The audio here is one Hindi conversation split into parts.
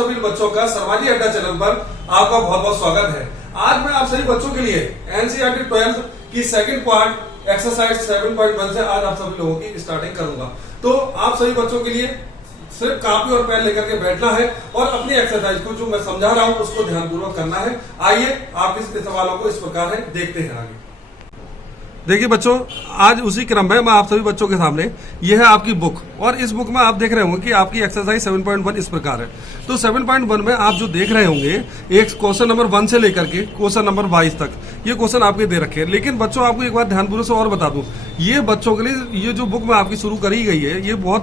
सभी बच्चों का सर्वाजी अड्डा चैनल पर आपका बहुत बहुत स्वागत है। आज मैं आप सभी बच्चों के लिए एनसीईआरटी 12th की सेकंड पार्ट एक्सरसाइज 7.1 से आज आप सभी लोगों की स्टार्टिंग करूंगा। तो आप सभी बच्चों के लिए सिर्फ कॉपी और पेन लेकर के बैठना है और अपनी एक्सरसाइज को जो मैं समझा रहा हूं उसको ध्यानपूर्वक करना है। आइए आप इस सवालों को इस प्रकार है देखते हैं आगे। देखिए बच्चों, आज उसी क्रम में मैं आप सभी बच्चों के सामने यह है आपकी बुक, और इस बुक में आप देख रहे होंगे कि आपकी एक्सरसाइज 7.1 इस प्रकार है। तो 7.1 में आप जो देख रहे होंगे एक क्वेश्चन नंबर 1 से लेकर के क्वेश्चन नंबर 22 तक ये क्वेश्चन आपके दे रखे हैं। लेकिन बच्चों आपको एक बात ध्यानपूर्वक से और बता दूं, ये बच्चों के लिए ये जो बुक में आपकी शुरू करी गई है ये बहुत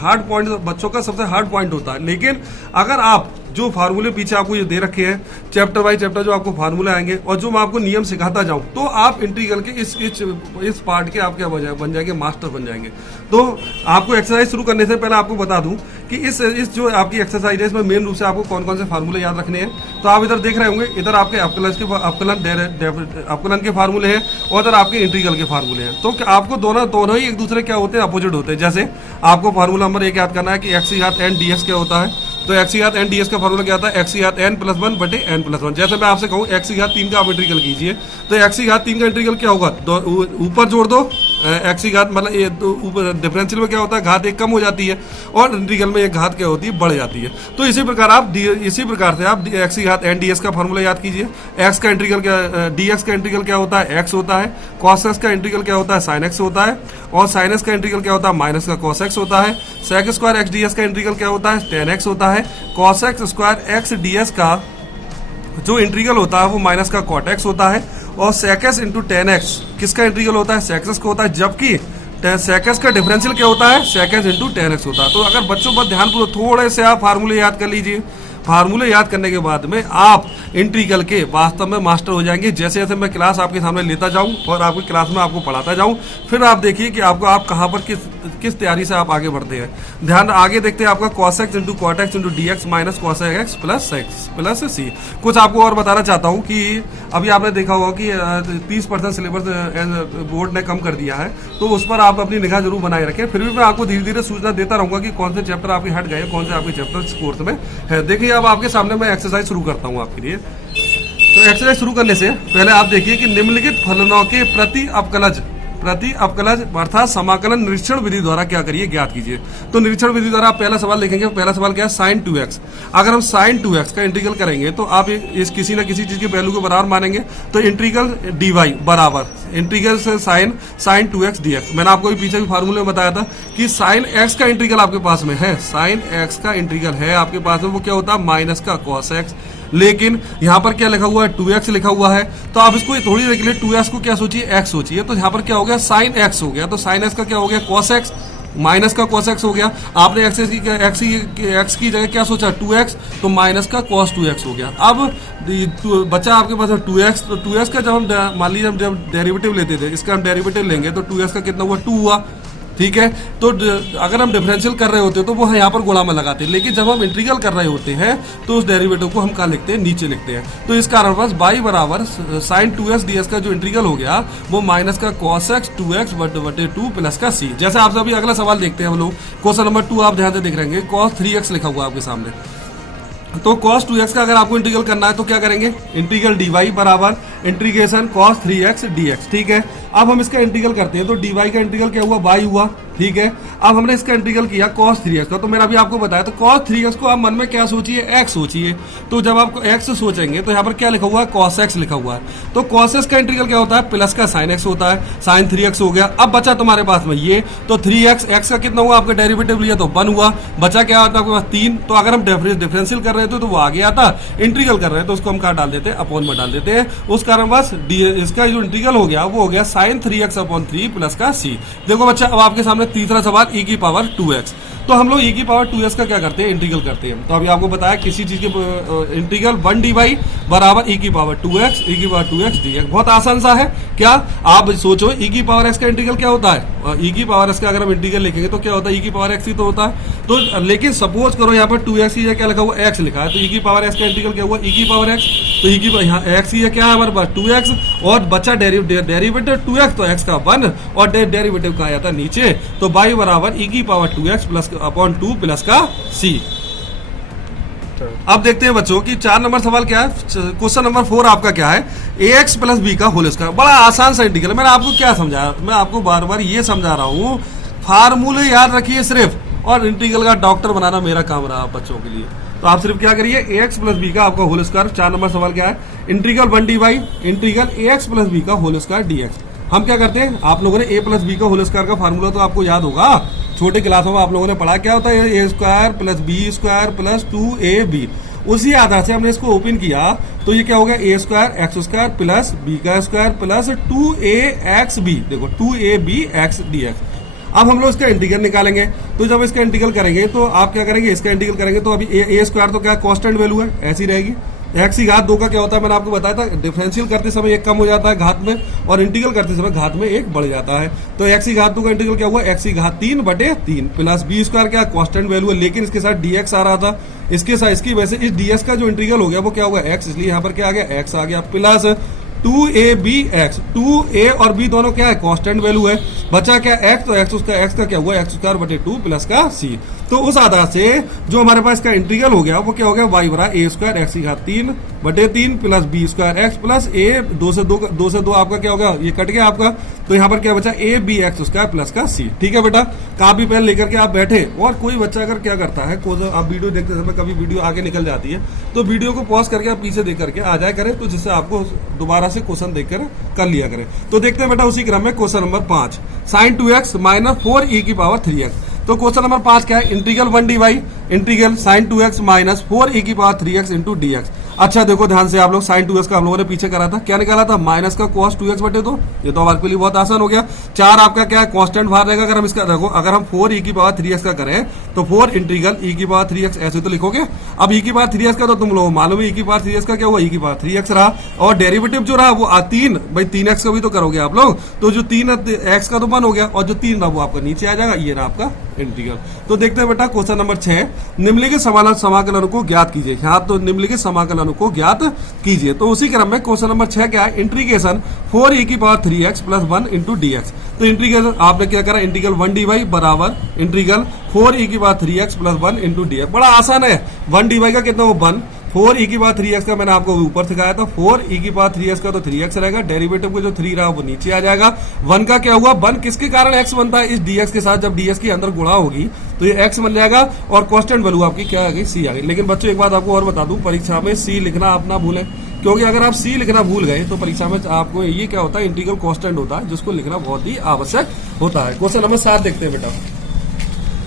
हार्ड पॉइंट बच्चों का सबसे हार्ड पॉइंट होता है। लेकिन अगर आप जो फार्मूले पीछे आपको ये दे रखे हैं चैप्टर बाय चैप्टर जो आपको फार्मूले आएंगे और जो मैं आपको नियम सिखाता जाऊं तो आप इंटीग्रल के इस पार्ट के आप क्या बन जाएंगे, मास्टर बन जाएंगे। तो आपको एक्सरसाइज शुरू करने से पहले आपको बता दूं कि इस जो आपकी एक्सरसाइज है इसमें मेन रूप से आपको कौन कौन से फार्मूले याद रखने हैं। तो आप इधर देख रहे होंगे, इधर आपके अवकलन के फार्मूले हैं और इधर आपके इंटीग्रल के फार्मूले हैं। तो आपको दोनों ही एक दूसरे क्या होते हैं, अपोजिट होते हैं। जैसे आपको फार्मूला नंबर 1 याद करना है कि x घात n dx क्या होता है। तो x घात n ds का फार्मूला क्या होता है, x घात n + 1 बटे n + 1। जैसे मैं आपसे कहूँ x घात 3 का आप इंटीग्रल कीजिए तो x घात 3 का इंटीग्रल क्या होगा, ऊपर जोड़ दो x घात मतलब ऊपर डिफरेंशियल में क्या होता है घात 1 कम हो जाती है और इंटीग्रल में एक घात क्या होती है, बढ़ जाती है। तो इसी प्रकार से आप x घात n ds का फार्मूला याद कीजिए। x का इंटीग्रल क्या, dx का इंटीग्रल क्या होता है, x होता है। cos x का इंटीग्रल क्या होता है, sin x होता है। और sin x का इंटीग्रल क्या होता है, माइनस का cos x होता है। sec स्क्वायर x ds का इंटीग्रल क्या होता है, tan x होता है। cos x square x ds का जो इंटीग्रल होता है वो माइनस का cot x होता है। और sec s into tan x किसका इंटीग्रल होता है, sec s का होता है। जबकि sec s का डिफरेंशियल क्या होता है, sec s into tan x होता है। तो अगर बच्चों पर ध्यानपूर्वक थोड़े से आप फार्मूले याद कर लीजिए। फार्मूले याद करने के बाद में आप इंटीग्रल के वास्तव में मास्टर हो जाएंगे। जैसे जैसे मैं क्लास आपके सामने लेता जाऊं और आपकी क्लास में आपको पढ़ाता जाऊं, फिर आप देखिए कि आप कहां पर किस तैयारी से आप आगे बढ़ते हैं। ध्यान आगे देखते हैं आपका cos x into cot x into dx minus cos x plus c। कुछ आपको और बताना चाहता हूं कि अभी आपने देखा होगा कि 30% सिलेबस बोर्ड ने कम कर दिया है, तो उस पर आप अपनी निगाह जरूर बनाए रखें। फिर भी मैं आपको धीरे धीरे सूचना देता रहूंगा कि कौन से चैप्टर आपके हट गए, कौन से आपके चैप्टर कोर्स में है। देखिए अब आपके सामने मैं एक्सरसाइज शुरू करता हूं आपके लिए। तो एक्सरसाइज शुरू करने से पहले आप देखिए कि निम्नलिखित फलनों के प्रति अपकलज अर्थात समाकलन निरीक्षण विधि द्वारा क्या करिए, ज्ञात कीजिए। तो निरीक्षण विधि द्वारा आप पहला सवाल लिखेंगे। पहला सवाल क्या है, sin 2x। अगर हम sin 2x का इंटीग्रल करेंगे तो आप इस किसी न किसी चीज के वैल्यू को बराबर मानेंगे। तो इंटीग्रल dy बराबर इंटीग्रल से sin 2x dx। मैंने आपको पीछे भी फार्मूले में बताया था कि sin x का इंटीग्रल आपके पास में है, sin x का इंटीग्रल है आपके पास में, वो क्या होता है माइनस का cos x। लेकिन यहाँ पर क्या लिखा हुआ है, 2x लिखा हुआ है। तो आप इसको थोड़ी देर के लिए 2x को क्या सोचिए, x सोचिए। तो यहाँ पर क्या हो गया, sin x हो गया। तो sin x का क्या हो गया, cos x माइनस का cos x हो गया। आपने x की जगह क्या सोचा, 2x, तो माइनस का cos 2x हो गया। अब बचा आपके पास 2x। तो 2x का जब हम मान लीजिए जब डेरिवेटिव लेते थे, इसका हम डेरिवेटिव लेंगे तो 2x का कितना हुआ, 2 हुआ। ठीक है। तो अगर हम डिफरेंशियल कर रहे होते हैं तो वो यहाँ पर गुणा में लगाते हैं, लेकिन जब हम इंटीग्रल कर रहे होते हैं तो उस डेरिवेटिव को हम कहाँ लिखते हैं, नीचे लिखते हैं। तो इस कारण बस y बराबर sin 2x ds का जो इंटीग्रल हो गया वो माइनस का cos x 2x बटे 2 प्लस का c। जैसे आप अभी अगला सवाल देखते हैं हम लोग, क्वेश्चन नंबर 2 आप ध्यान से देख रहे हैं, cos 3x लिखा हुआ आपके सामने। तो cos 2x का अगर आपको इंटीग्रल करना है तो क्या करेंगे, इंटीग्रल dy बराबर इंटीग्रेशन cos 3x dx। ठीक है। अब हम इसका इंटीग्रल करते हैं तो dy का इंटीग्रल क्या हुआ, y हुआ। ठीक है। अब हमने इसका इंटीग्रल किया cos 3x का, तो मैंने अभी आपको बताया। तो cos 3x को आप मन में क्या सोचिए, x सोचिए। तो जब आप x सोचेंगे तो यहाँ पर क्या लिखा हुआ है, cos x लिखा हुआ है। तो cos x का इंटीग्रल क्या होता है, प्लस का sin x होता है। sin 3x हो गया। अब बचा तुम्हारे पास में ये, तो 3x, x का कितना हुआ, आपका डेरिवेटिव लिया तो 1 हुआ। बचा क्या होता है आपके पास 3। तो अगर हम डिफरेंशियल कर रहे थे तो वो आ गया था, इंटीग्रल कर रहे हैं तो उसको हम कहाँ डाल देते हैं, अपॉन में डाल देते हैं। उस कारण बस इसका जो इंटीग्रल हो गया वो हो गया sin 3x/3 प्लस का c। देखो बच्चा, अब आपके सामने तीसरा सवाल e की पावर 2x। तो हम लोग e की पावर 2x का क्या करते हैं, इंटीग्रल करते हैं। तो अभी आपको बताया किसी चीज के इंटीग्रल 1 dy बराबर e की पावर 2x dx। बहुत आसान सा है। क्या आप सोचो, e की पावर x का इंटीग्रल क्या होता है, e की पावर x का अगर हम इंटीग्रल लिखेंगे तो क्या होता है, e की पावर x ही तो होता है। तो लेकिन सपोज करो यहाँ पर 2x की क्या लिखा हुआ, x लिखा है। तो e की पावर x का इंटीग्रल क्या हुआ, e की पावर x। तो e की यहाँ x ही है, क्या है हमारे पास 2x, और बच्चा डेरिवेटिव 2x, तो x का 1 और डेरिवेटिव कहा जाता है नीचे। तो y बराबर e की power 2x plus upon 2 plus का c। अब देखते हैं बच्चों कि 4 नंबर सवाल क्या है। क्वेश्चन नंबर 4 आपका क्या है, ax प्लस बी का होल स्क्वायर। बड़ा आसान सा इंटीग्रल। मैंने आपको क्या समझाया, मैं आपको बार बार ये समझा रहा हूँ, फार्मूले याद रखिए सिर्फ, और इंटीग्रल का डॉक्टर बनाना मेरा काम रहा बच्चों के लिए। तो आप सिर्फ क्या करिए, ax प्लस बी का आपका होल स्क्वायर। 4 नंबर सवाल क्या है, integral 1 dy integral ax plus B का होल स्क्वायर dx। हम क्या करते हैं, आप लोगों ने a प्लस बी का होल स्क्वायर का फार्मूला तो आपको याद होगा, छोटे क्लासों में आप लोगों ने पढ़ा। क्या होता है, A square plus B square plus 2ab। उसी आधार से हमने इसको ओपन किया तो ये क्या हो गया, A square X square plus B का स्क्वायर प्लस 2axb। देखो 2abx dx। अब हम लोग इसका इंटीग्रल निकालेंगे, तो जब इसका इंटीग्रल करेंगे तो आप क्या करेंगे, इसका इंटीग्रल करेंगे तो अभी ए स्क्वायर तो क्या कांस्टेंट वैल्यू है, ऐसी रहेगी। एक्स की घात 2 का क्या होता है, मैंने आपको बताया था, डिफरेंशियल करते समय एक कम हो जाता है घात में, और इंटीग्रल करते समय घात में एक बढ़ जाता है। तो एक्स की घात 2 का इंटीग्रल क्या हुआ, एक्स की घात 3/3 प्लस बी स्क्वायर क्या कांस्टेंट वैल्यू है, लेकिन इसके साथ डीएक्स आ रहा था, इसके साथ इसकी वजह से इस डीएक्स का जो इंटीग्रल हो गया वो क्या हुआ, एक्स, इसलिए यहाँ पर क्या आ गया, एक्स आ गया प्लस 2abx। 2a और b दोनों क्या है, कांस्टेंट वैल्यू है। बचा क्या, x, तो x का क्या हुआ, x² प्लस का c। तो उस आधार से जो हमारे पास का इंटीग्रल हो गया वो क्या हो गया, y बराबर a स्क्वायर एक्स की घात 3/3 plus B square x plus a 2 से 2 आपका क्या होगा, ये कट गया आपका। तो यहाँ पर क्या बचा, a b x square plus का c। ठीक है बेटा, कापी पेन लेकर के आप बैठे, और कोई बच्चा अगर क्या करता है, आप वीडियो देखते समय कभी वीडियो आगे निकल जाती है तो वीडियो को पॉज करके आप पीछे देख करके आ जाए करें, तो जिससे आपको दोबारा से क्वेश्चन देखकर कर लिया करें। तो देखते हैं बेटा उसी क्रम में question number 5, sin 2x minus 4e3x। तो क्वेश्चन नंबर 5 क्या है, integral 1 dy integral sin 2x minus 4e3x into dx। अच्छा देखो ध्यान से आप लोग, sin 2x का हम लोगों ने पीछे करा था, क्या निकाला था, माइनस का cos 2x/2। ये तो हमारे लिए बहुत आसान हो गया। 4 आपका क्या है, कांस्टेंट बाहर रहेगा। अगर हम इसका देखो, अगर हम 4e3x का करें तो 4 इंटीग्रल e3x ऐसे तो लिखोगे। अब e3x का तो तुम लोग मालूम है, e3x का क्या हुआ, e3x रहा, और डेरिवेटिव जो रहा वो 3, भाई 3x का भी तो करोगे आप लोग, तो जो 3x का तो 1 हो गया, और जो 3 रहा वो आपका नीचे आ जाएगा। ये रहा आपका इंटीग्रल। तो देखते हैं बेटा क्वेश्चन नंबर 6, निम्नलिखित समाकलन को ज्ञात कीजिए। यहाँ तो निम्नलिखित समाकलन को ज्ञात कीजिए। तो उसी क्रम में क्वेश्चन नंबर 6 क्या है, integration 4e3x plus 1 into dx। तो इंटीग्रेशन आपने क्या करा, इंटीग्रल 1 dy बराबर integral 4e3x plus 1 into dx। बड़ा आसान है, 1 dy का कितना हो 1, 4e3x का मैंने आपको ऊपर सिखाया था, 4e3x का तो 3x रहेगा, डेरिवेटिव को जो 3 रहा वो नीचे आ जाएगा। 1 का क्या हुआ, 1 किसके कारण x बनता है, इस dx के साथ, जब dx के अंदर गुणा होगी तो ये x बन जाएगा, और कांस्टेंट वैल्यू आपकी क्या आ गई, c आ गई। लेकिन बच्चों एक बात आपको और बता दूं, परीक्षा में c लिखना आप ना भूलें, क्योंकि अगर आप c लिखना भूल गए तो परीक्षा में आपको ये क्या होता है, इंटीग्रल कांस्टेंट होता है, जिसको लिखना बहुत ही आवश्यक होता है। क्वेश्चन नंबर 7 देखते हैं बेटा।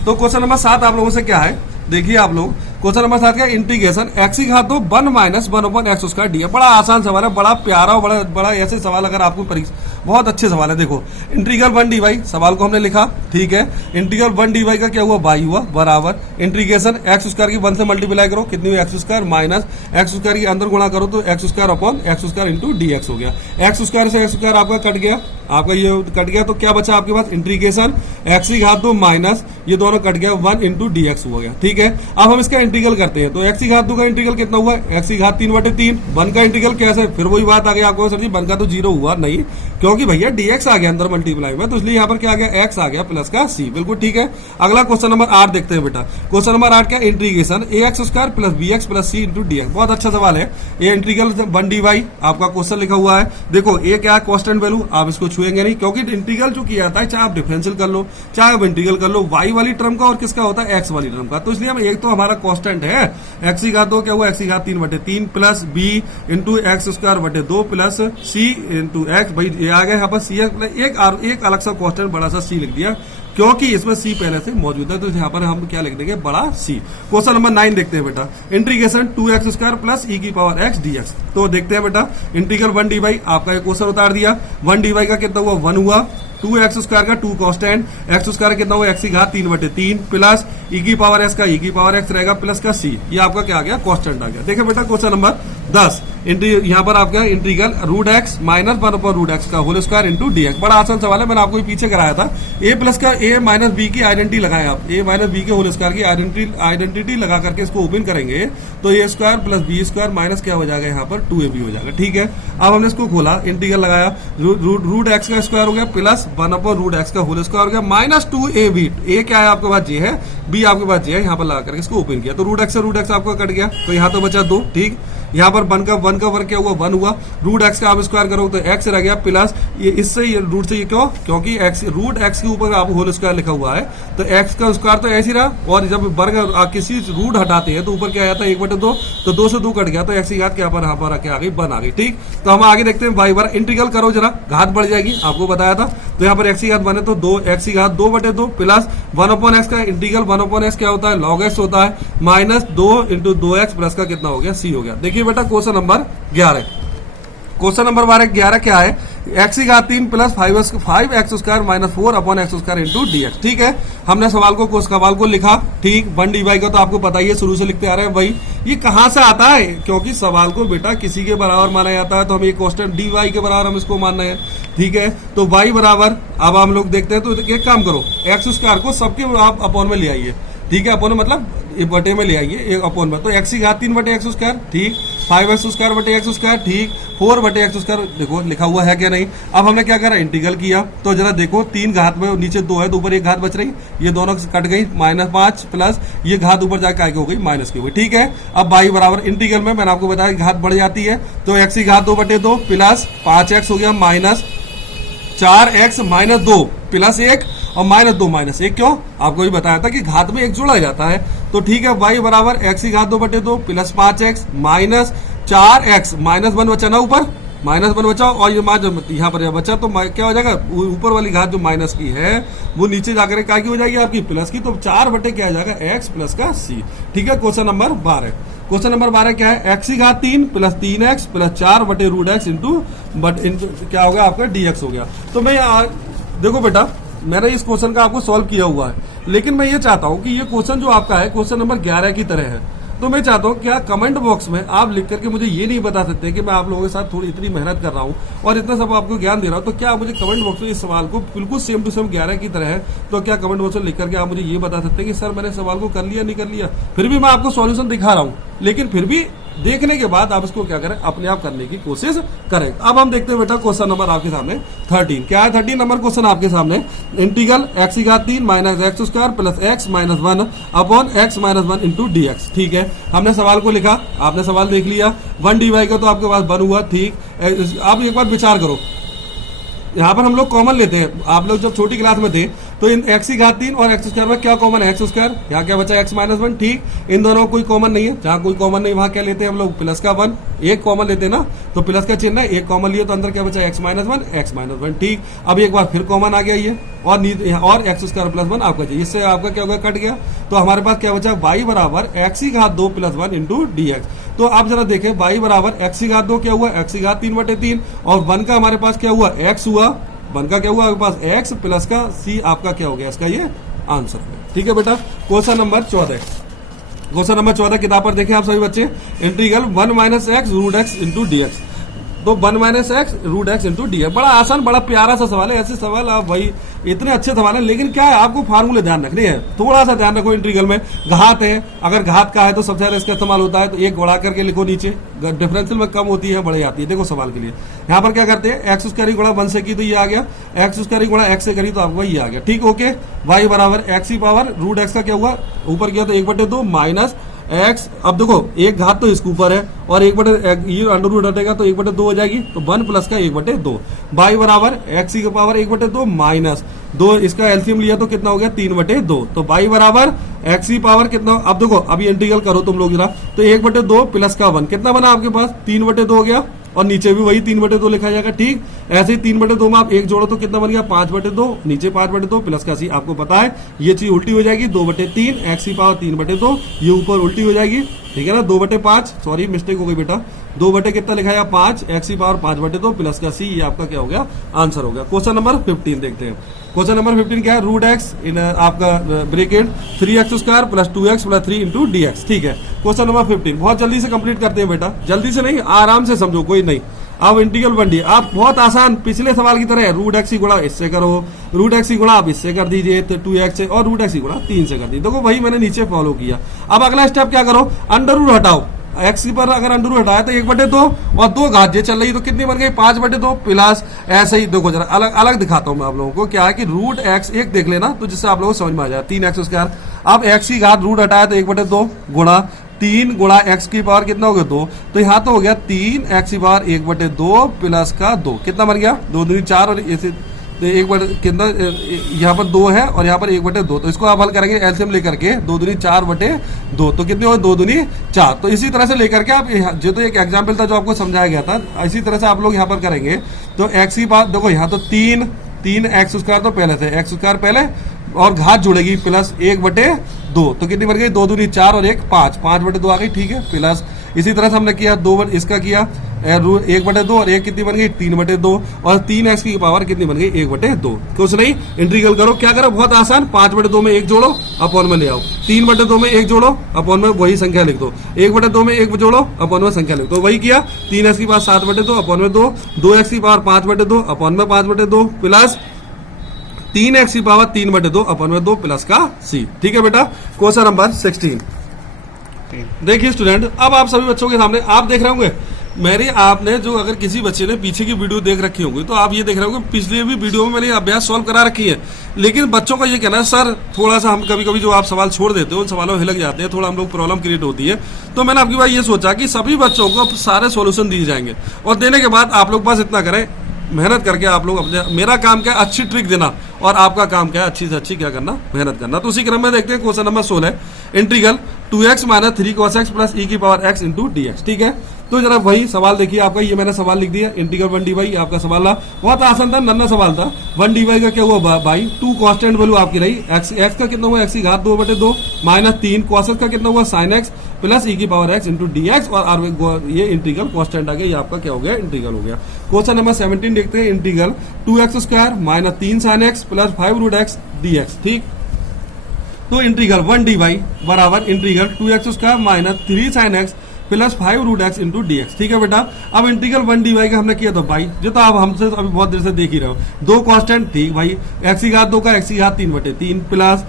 तो क्वेश्चन नंबर 7 आप लोगों से क्या है, देखिए आप लोग, क्वेश्चन नंबर 7 का इंटीग्रेशन x की घात 1 माइनस 1/x स्क्वायर डी। बड़ा आसान सवाल है, बड़ा प्यारा और बड़ा ऐसे सवाल अगर आपको परीक्षा, बहुत अच्छे सवाल है। देखो इंटीग्रल 1 dy, सवाल को हमने लिखा, ठीक है, इंटीग्रल 1 dy का क्या हुआ, y हुआ बराबर इंटीग्रेशन x स्क्वायर की 1 से मल्टीप्लाई करो, कितनी हुई x square minus x square के अंदर गुणा करो तो x square upon x square into dx हो गया। x स्क्वायर से x स्क्वायर आपका कट गया, आपका ये कट गया, तो क्या बचा आपके पास, इंटीग्रेशन x की घात 2 माइनस ये दोनों कट गया 1 इंटू dx हो गया। ठीक है, अब हम इसका इंटीग्रल करते हैं, तो x की घात 2 का इंटीग्रल कितना हुआ, x की घात 3/3। 1 का इंटीग्रल कैसे, फिर वही बात आ गई आपको, सर जी 1 का तो 0 हुआ नहीं, क्योंकि भैया dx आ गया अंदर मल्टीप्लाई में, तो इसलिए यहाँ पर क्या आ गया, x आ गया प्लस का c। बिल्कुल ठीक है। अगला क्वेश्चन नंबर 8 देखते हैं बेटा। क्वेश्चन नंबर 8 क्या, integration ax square plus bx plus c into dx। बहुत अच्छा सवाल है ये, इंटीग्रल 1 dy आपका क्वेश्चन लिखा हुआ है। देखो ये क्या है, कांस्टेंट वैल्यू, आप इसको छुएंगे नहीं, क्योंकि इंटीग्रल जो किया जाता है, चाहे आप डिफरेंशियल कर लो, चाहे आप इंटीग्रल कर लो, y वाली टर्म का और किसका होता है, x वाली टर्म का। तो इसलिए हम, एक तो हमारा कांस्टेंट है, x की घात 2 क्या हुआ, x की घात 3/3 plus b into x square 2 plus c into x. भाई ये आ गया यहाँ पर सी, एक अलग सा कांस्टेंट बड़ा सा c लिख दिया, क्योंकि इसमें c पहले से मौजूद है, तो यहाँ पर हम क्या लिख देंगे, बड़ा c। क्वेश्चन नंबर 9 देखते हैं बेटा। Integration 2x square plus e⁻x dx। तो देखते हैं बेटा, इंटीग्रल 1 dy आपका एक क्वेश्चन उतार दिया, 1 dy का कितना हुआ, 1 हुआ, 2x स्क्वायर का 2 कांस्टेंट, x स्क्वायर कितना हुआ, x की घात 3/3 प्लस e⁻x का e⁻x रहेगा प्लस का c। ये आपका क्या आ गया, कांस्टेंट आ गया। देखिए बेटा क्वेश्चन नंबर 10, यहाँ पर आपका integral root x minus 1/√x का होल स्क्वायर इंटू dx। बड़ा आसान सवाल है, मैंने आपको पीछे कराया था। a प्लस का a माइनस बी की आइडेंटिटी लगाए आप, a माइनस बी के होल स्क्वायर की आइडेंटिटी लगा करके इसको ओपन करेंगे तो a square plus B square minus क्या हो जाएगा यहाँ पर 2ab हो जाएगा। ठीक है, अब हमने इसको खोला, इंटीग्रल लगाया, रूट एक्स का स्क्वायर हो गया प्लस 1/√x का होल स्क्वायर हो गया माइनस 2ab। a क्या है आपके पास, j है, b आपके पास j है, यहाँ पर लगा करके इसको ओपन किया तो रूट एक्स से रूट एक्स आपका कट गया, तो यहाँ तो बचा 2। ठीक, यहाँ पर 1 का वर्ग क्या हुआ, 1 हुआ। रूट एक्स का आप स्क्वायर करो तो x रह गया प्लस ये इससे ये रूट से ये क्यों, क्योंकि x रूट एक्स के ऊपर आप होल स्क्वायर लिखा हुआ है तो x का स्क्वायर तो ऐसे ही रहा, और जब वर्ग किसी रूट हटाते हैं तो ऊपर क्या आता है 1/2, तो 2 से 2 कट गया तो x की घात क्या पर यहाँ पर क्या आ गई, 1 आ गई। ठीक, तो हम आगे देखते हैं y बार इंटीग्रल करो जरा, घात बढ़ जाएगी, आपको बताया था। तो यहाँ पर x की घात 1 है तो 2 x की घात 2/2 प्लस 1/x का इंटीग्रल 1/x क्या होता है, log x होता है, माइनस 2 इंटू 2x प्लस का कितना हो गया, c हो गया। देखिए बेटा क्वेश्चन नंबर 11, क्वेश्चन नंबर 11 क्या है, x की घात 3 plus 5x square minus 4/x square into dx। ठीक है, हमने सवाल को लिखा। ठीक, 1 का तो आपको पता ही है, शुरू से लिखते आ रहे हैं भाई। ये कहां से आता है, क्योंकि सवाल को बेटा किसी के बराबर माना जाता है तो हम ये कांस्टेंट dy के बराबर हम इसको मानना है। ठीक है, तो y बराबर, अब हम लोग देखते हैं तो एक काम करो, x स्क्वायर को सबके आप अपॉन में ले आइए। ठीक है, अपॉन मतलब बटे में ले आइए, एक अपॉन में, तो x की घात 3/x स्क्वायर, ठीक, 5x स्क्वायर बटे x स्क्वायर, ठीक, 4/x स्क्वायर, देखो लिखा हुआ है क्या नहीं। अब हमने क्या करा, इंटीग्रल किया, तो जरा देखो 3 घात में नीचे 2 है तो ऊपर एक घात बच रही, ये दोनों कट गई, -5 प्लस ये घात ऊपर जाकर आगे हो गई माइनस की हो गई। ठीक है, अब y बराबर इंटीग्रल में मैंने आपको बताया घात बढ़ जाती है, तो x की घात 2/2 प्लस 5x हो गया माइनस 4x माइनस 2 प्लस 1 और -2 -1, क्यों, आपको भी बताया था कि घात में 1 जोड़ा जाता है। तो ठीक है, y बराबर x की घात 2/2 प्लस 5x माइनस 4x -1 बचा ना, ऊपर -1 बचा, और ये यहाँ पर बचा तो क्या हो जाएगा, ऊपर वाली घात जो माइनस की है वो नीचे जाकर क्या की हो जाएगी आपकी, प्लस की, तो 4 बटे क्या आ जाएगा, x प्लस का c। ठीक है, क्वेश्चन नंबर 12, क्वेश्चन नंबर 12 क्या है, x की घात 3 plus 3x plus 4/√x into क्या हो गया आपका dx हो गया। तो मैं देखो बेटा, मैंने इस क्वेश्चन का आपको सॉल्व किया हुआ है, लेकिन मैं ये चाहता हूं कि ये क्वेश्चन जो आपका है क्वेश्चन नंबर 11 की तरह है, तो मैं चाहता हूं क्या कमेंट बॉक्स में आप लिख करके मुझे ये नहीं बता सकते कि मैं आप लोगों के साथ थोड़ी इतनी मेहनत कर रहा हूं और इतना सब आपको ज्ञान दे रहा हूं, तो क्या आप मुझे कमेंट बॉक्स में इस सवाल को बिल्कुल सेम टू सेम 11 की तरह है, तो क्या कमेंट बॉक्स में लिख करके आप मुझे ये बता सकते हैं कि सर मैंने सवाल को कर लिया नहीं कर लिया। फिर भी मैं आपको सॉल्यूशन दिखा रहा हूं, लेकिन फिर भी देखने के बाद आप इसको क्या करें, अपने आप करने की कोशिश करें। अब हम देखते हैं बेटा क्वेश्चन नंबर आपके सामने 13, क्या है 13 नंबर क्वेश्चन आपके सामने, इंटीग्रल x की घात 3 minus x square plus x minus 1 upon x minus 1 into dx। ठीक है, हमने सवाल को लिखा, आपने सवाल देख लिया, 1 dy का तो आपके पास 1 हुआ। ठीक, आप एक बार विचार करो, यहाँ पर हम लोग कॉमन लेते हैं, आप लोग जब छोटी क्लास में थे तो इन x की घात 3 और x स्क्वायर में क्या कॉमन है, x स्क्वायर, यहाँ क्या बचा x माइनस 1। ठीक, इन दोनों कोई कॉमन नहीं है, जहाँ कोई कॉमन नहीं वहां क्या लेते हैं हम लोग, प्लस का 1, एक कॉमन लेते हैं ना, तो प्लस का चिन्ह है, एक कॉमन लिया तो अंदर क्या बचा x माइनस 1। ठीक, अब एक बार फिर कॉमन आ गया ये, और x स्क्वायर प्लस 1 आपका चाहिए, इससे आपका क्या होगा, कट गया, तो हमारे पास क्या बचा, y बराबर x की घात 2 प्लस 1 इंटू dx। तो आप जरा देखें, y बराबर x की घात 2 क्या हुआ, x की घात 3/3 और 1 का हमारे पास क्या हुआ, x हुआ, 1 का क्या हुआ आपके पास x प्लस का c आपका क्या हो गया, इसका ये आंसर है। ठीक है बेटा, क्वेश्चन नंबर 14, क्वेश्चन नंबर 14 किताब पर देखें आप सभी बच्चे, integral 1 - x root x into dx। तो 1 - x root x into dx, बड़ा आसान बड़ा प्यारा सा सवाल है। ऐसे सवाल आप भाई इतने अच्छे सवाल है, लेकिन क्या है आपको फार्मूले ध्यान रखने हैं, थोड़ा सा ध्यान रखो। इंटीग्रल में घात है, अगर घात का है तो सबसे ज्यादा इसका इस्तेमाल होता है, तो एक बढ़ा करके लिखो नीचे, डिफरेंशियल में कम होती है बढ़ जाती है। देखो सवाल के लिए यहाँ पर क्या करते हैं, x स्क्वायर गुणा 1 से की तो ये आ गया, x स्क्वायर गुणा x से करी तो आपको ये आ गया। ठीक, ओके, y बराबर x की पावर रूट x का क्या हुआ, ऊपर गया तो 1/2 माइनस x, अब देखो एक घात तो इसके ऊपर है और ये अंडर रूट हटेगा तो 1/2 हो जाएगी, तो 1 प्लस का 1/2, y बराबर x की पावर 1/2 माइनस 2, इसका एलसीएम लिया तो कितना हो गया 3/2, तो y बराबर x की पावर कितना, अब देखो अभी इंटीग्रल करो तुम लोग जरा, तो 1/2 प्लस का 1 कितना बना आपके पास 3/2 हो गया, और नीचे भी वही 3/2 लिखा जाएगा। ठीक, ऐसे ही 3/2 में आप एक जोड़ो तो कितना बन गया 5/2, नीचे 5/2 प्लस का सी, आपको पता है ये चीज उल्टी हो जाएगी, 2/3 x की पावर 3/2, ये ऊपर उल्टी हो जाएगी। ठीक है ना, 2/5, सॉरी मिस्टेक हो गई बेटा, 2 बटे कितना लिखा है 5, एक्स की पावर 5 बटे 2 प्लस का सी, ये आपका क्या हो गया आंसर हो गया। क्वेश्चन नंबर 15 देखते हैं। क्वेश्चन नंबर 15 क्या है, रूट एक्स इन आपका bracket 3x² plus 2x plus 3 into D X. ठीक है, क्वेश्चन नंबर 15 बहुत जल्दी से कंप्लीट करते हैं बेटा, जल्दी से नहीं आराम से समझो, कोई नहीं। अब इंटीग्रल 1D आप बहुत आसान पिछले सवाल की तरह रूट एक्स की गुणा इससे करो, रूट एक्स की गुणा आप इससे कर दीजिए तो 2x से, और रूट एक्स की गुणा 3 से कर दीजिए। देखो वही मैंने नीचे फॉलो किया। अब अगला स्टेप क्या करो, अंडर रूट हटाओ, एक्स पर अगर अंडर रूट हटाया तो 1/2 और 2 घात ये चल रही तो कितनी बन गई 5/2 प्लस, ऐसे ही देखो जरा अलग अलग दिखाता हूं मैं आप लोगों को। क्या है कि रूट एक्स एक देख लेना तो जिससे आप लोगों को समझ में आ जाए 3x²। अब एक्स की घात रूट हटाया तो 1/2 गुणा 3 गुणा एक्स की पावर कितना हो गया 2, तो यहाँ तो हो गया 3x की पावर 1/2 प्लस का 2, कितना बन गया 2 दूनी 4 और ऐसे तो 1 कितना यहाँ पर 2 है और यहाँ पर 1/2, तो इसको आप हल करेंगे एलसीएम लेकर के 2 दूनी 4/2, तो कितने हो 2 दूनी 4। तो इसी तरह से लेकर के आप जो तो एक एग्जाम्पल था जो आपको समझाया गया था, इसी तरह से आप लोग यहाँ पर करेंगे। तो एक्स की बात देखो, यहाँ तो 3x² तो पहले थे, x² पहले और घात जुड़ेगी प्लस 1/2, तो कितनी बन गई 2 दूनी 4 और 1 5, 5/2 आ गई। ठीक है, प्लस इसी तरह से हमने किया 2 इसका किया 1/2 और 1 कितनी बन गई 3/2 और 3x की पावर कितनी बन गई 1/2। कुछ नहीं, इंटीग्रल करो, क्या करो बहुत आसान, 5/2 में 1 जोड़ो अपॉन में ले आओ, 3/2 में 1 जोड़ो अपॉन में वही संख्या लिख दो, 1/2 में 1 जोड़ो अपॉन में संख्या लिख दो, वही किया। 3x की पावर 7/2 अपॉन में 2, 2x की पावर 5/2 अपॉन में 5/2 प्लस 3x की पावर 3/2 अपॉन में 2 प्लस का सी। ठीक है बेटा, क्वेश्चन नंबर 16 देखिए स्टूडेंट, अब आप सभी बच्चों के सामने आप देख रहे होंगे मेरी, आपने जो अगर किसी बच्चे ने पीछे की वीडियो देख रखी होंगी तो आप ये देख रहे होंगे पिछले भी वीडियो में मैंने अभ्यास सॉल्व करा रखी है, लेकिन बच्चों का ये कहना है सर थोड़ा सा हम कभी कभी जो आप सवाल छोड़ देते हो उन सवालों में हिलक जाते हैं, थोड़ा हम लोग प्रॉब्लम क्रिएट होती है। तो मैंने आपकी बात ये सोचा कि सभी बच्चों को सारे सोल्यूशन दिए जाएंगे और देने के बाद आप लोग बस इतना करें, मेहनत करके आप लोग अपने, मेरा काम क्या है अच्छी ट्रिक देना और आपका काम क्या है अच्छी से अच्छी क्या करना, मेहनत करना। तो उसी क्रम में देखते हैं question number 16, integral 2x minus 3 cos x plus e की power x into D X. ठीक है, तो जरा वही सवाल देखिए आपका, ये मैंने सवाल लिख दिया, इंटीग्रल 1dy आपका सवाल रहा, बहुत आसान था, नन्ना सवाल था। 1dy का क्या हुआ भाई 2 कांस्टेंट वैल्यू आपकी रही, x का कितना हुआ x की घात 2/2 माइनस 3 cos x का कितना हुआ sin x प्लस e की power x into D x, और ये इंटीग्रल कांस्टेंट आ गया, ये आपका क्या हो गया इंटीग्रल हो गया। क्वेश्चन नंबर 17 देखते हैं, integral 2x² minus 3 sin x plus 5 root x D X. ठीक, तो इंटीग्रल 1dy बराबर integral 2x² minus 3 sin x plus 5 root X into D X. ठीक है बेटा, अब इंटीग्रल 1dy का हमने किया तो भाई जो तो आप हमसे अभी बहुत देर से देख ही रहे हो, 2 कांस्टेंट, ठीक भाई x की घात 2 का x की घात 3/3 प्लस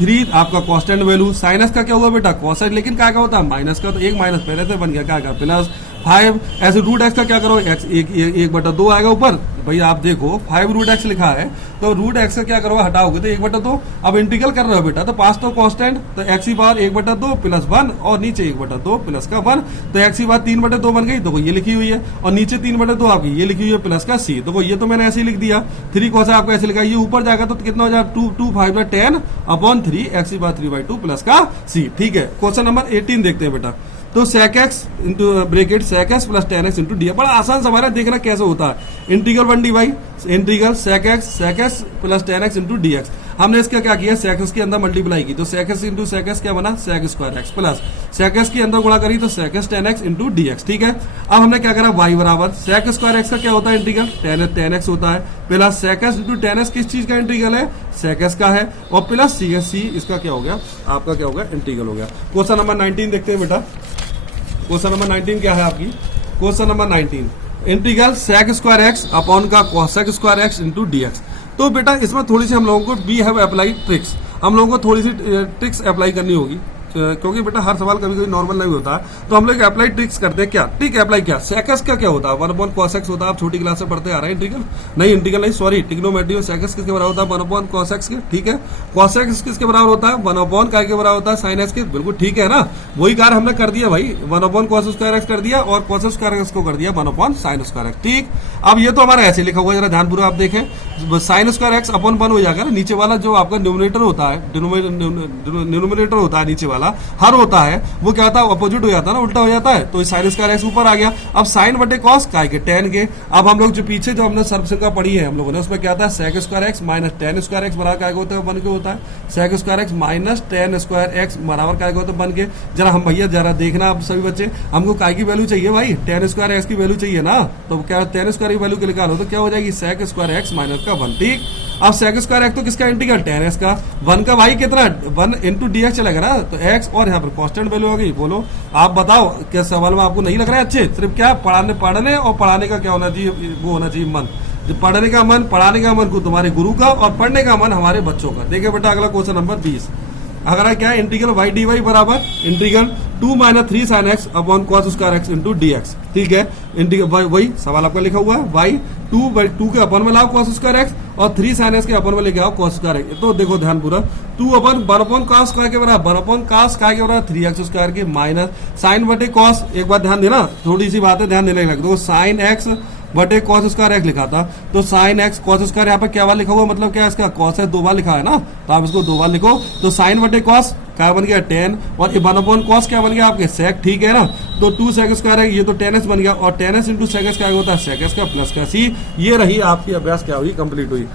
3 आपका कांस्टेंट वैल्यू, साइन x का क्या हुआ बेटा cos x, लेकिन क्या होता है माइनस का, तो एक माइनस पहले से बन गया क्या प्लस 5, ऐसे रूट एक्स का क्या करो x 1/2 आएगा ऊपर, भाई आप देखो 5 रूट एक्स लिखा है तो रूट एक्स का क्या करो हटाओगे तो 1/2। अब इंटीग्रल कर रहे हो बेटा तो 5 तो कांस्टेंट, तो x की पावर 1/2 प्लस 1 और नीचे 1/2 प्लस का 1, तो x की पावर 3/2 बन गई, देखो ये लिखी हुई है, और नीचे 3/2 आपकी ये लिखी हुई है प्लस का c, देखो ये तो मैंने ऐसे ही लिख दिया। 3 cos आपको ऐसे लिखा, ये ऊपर जाएगा तो कितना हो जाएगा 2 5 10 अपॉन 3 x की पावर 3/2 प्लस का c। ठीक है, क्वेश्चन नंबर 18 देखते हैं बेटा, तो sec x into bracket sec x plus tan x into D, बड़ा आसान सवाल है, देखना कैसे होता है। Integral 1dy integral sec x plus tan x into D x, हमने इसका क्या किया sec x के अंदर मल्टीप्लाई की तो sec x into sec x क्या बना sec² x plus sec x के अंदर गुणा करी तो sec x tan x into D X. ठीक है, अब हमने क्या करा y बराबर sec² x का क्या होता है इंटीग्रल tan x होता है, plus sec x into tan x किस चीज का इंटीग्रल है sec x का है, और प्लस c इसका क्या हो गया आपका क्या हो गया इंटीग्रल हो गया। क्वेश्चन नंबर 19 देखते हैं बेटा, क्वेश्चन नंबर 19 क्या है आपकी, question number 19 integral sec² x upon का cos² x into D x. तो बेटा इसमें थोड़ी सी हम लोगों को वी हैव अप्लाई ट्रिक्स, हम लोगों को थोड़ी सी ट्रिक्स अप्लाई करनी होगी, क्योंकि बेटा हर सवाल कभी कभी नॉर्मल नहीं होता, तो हम लोग अप्लाई ट्रिक्स करते हैं। क्या ट्रिक अप्लाई क्या, sec x का क्या होता है 1/cos x होता है, आप छोटी क्लास से पढ़ते आ रहे हैं, इंटीग्रल नहीं सॉरी ट्रिग्नोमेट्री में sec x किसके बराबर होता है 1/cos x के। ठीक है, cos x किसके बराबर होता है 1/, काय के बराबर होता है sin x के, बिल्कुल ठीक है ना, वही कार्य हमने कर दिया भाई 1/cos² x कर दिया और cos² x को कर दिया 1/sin²x। ठीक, अब ये तो हमारा ऐसे लिखा हुआ है, जरा ध्यानपूर्वक आप देखें, साइन स्क्वायर एक्स अपॉन 1 हो जाएगा ना, नीचे वाला जो आपका न्यूमरेटर होता है, डिनोमिनेटर होता है नीचे वाला, हर होता है वो क्या होता है, अपोजिट हो जाता है ना, उल्टा हो जाता है, तो साइन स्क्वायर एक्स ऊपर आ गया। अब साइन बटे कॉस काय के टेन के। अब हम लोग जो पीछे जो हमने सर्वसंख्या पढ़ी है हम लोगों ने, उसमें क्या था, sec square X minus tan square X बराबर काय होता है, 1 के होता है। Sec square X minus tan square X बराबर काय होता है, 1 के। जरा हम भैया जरा देखना आप सभी बच्चे, हमको काय की वैल्यू चाहिए भाई, टेन स्क्वायर एक्स की वैल्यू चाहिए ना, तो क्या टेन स्क्वायर की वैल्यू के निकालो तो क्या हो जाएगी, सेक स्क्वायर एक्स माइनस का 1, ठीक। अब सेक स्क्वायर एक्स तो किसका इंटीग्रल, टेन एक्स का, 1 का भाई कितना, 1 इंटू डी एक्स चलेगा ना, तो एक्स और यहाँ पर कॉन्स्टेंट वैल्यू हो गई। बोलो आप बताओ, क्या सवाल में आपको नहीं लग रहा है अच्छे, सिर्फ क्या पढ़ने और पढ़ाने का क्या होना चाहिए, वो होना चाहिए मन, जो पढ़ने का मन, पढ़ाने का मन को तुम्हारे गुरु का, और पढ़ने का मन हमारे बच्चों का। देखिए बेटा अगला क्वेश्चन नंबर 20, अगर क्या है, इंटीग्रल वाई डी वाई बराबर integral 2 minus 3 sine x upon cos square x into D X, ठीक है। इंटीग्रल वही सवाल आपका लिखा हुआ है, वाई 2 के अपन में लाओ कॉस स्क्वायर एक्स और 3 साइन एक्स के अपन में लेके आओ कॉस स्क्वायर एक्स। तो देखो ध्यान पूरा, 2 अपन 1 अपॉन कॉस स्क्वायर के बराबर 1 अपॉन कॉस स्क्वायर के बराबर 3x स्क्वायर के माइनस साइन बटे कॉस, एक बार ध्यान देना, थोड़ी सी बातें ध्यान देने लग दो, साइन एक्स बटे कॉस स्क्वायर एक्स लिखा था, तो साइन एक्स कॉस स्क्वायर यहाँ पे क्या बार लिखा हुआ, मतलब क्या है इसका, कॉस है 2 बार लिखा है ना, तो आप इसको 2 बार लिखो, तो साइन बटे कॉस क्या बन गया 10, और 1 अपॉन कॉस क्या बन गया आपके सेक, ठीक है ना, तो 2 सेक स्क्वायर है, ये तो 10x बन गया, और 10x इंटू सेक एक्स क्या होता है, सेक एक्स का प्लस का सी। ये रही आपकी अभ्यास क्या हुई, कंप्लीट हुई।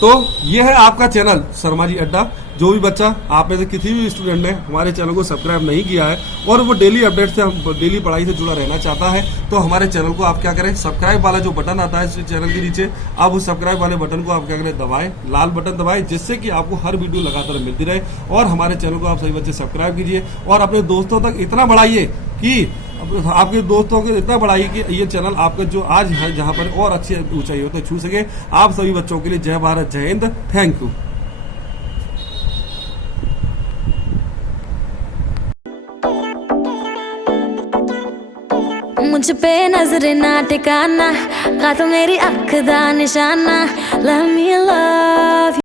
तो ये है आपका चैनल शर्मा जी अड्डा। जो भी बच्चा आप में से किसी भी स्टूडेंट ने हमारे चैनल को सब्सक्राइब नहीं किया है और वो डेली अपडेट से, हम डेली पढ़ाई से जुड़ा रहना चाहता है, तो हमारे चैनल को आप क्या करें, सब्सक्राइब वाला जो बटन आता है इस चैनल के नीचे, आप उस सब्सक्राइब वाले बटन को आप क्या करें, दबाएं, लाल बटन दबाएं, जिससे कि आपको हर वीडियो लगातार मिलती रहे। और हमारे चैनल को आप सभी बच्चे सब्सक्राइब कीजिए और अपने दोस्तों तक इतना बढ़ाइए कि आपके दोस्तों को इतना बढ़ाइए कि ये चैनल आपका जो आज है जहाँ पर और अच्छी ऊंचाइयों तक छू सके। आप सभी बच्चों के लिए जय भारत, जय हिंद, थैंक यू। मुझ पे नजर ना टिकाना, का तो मेरी अख दा निशाना, love me love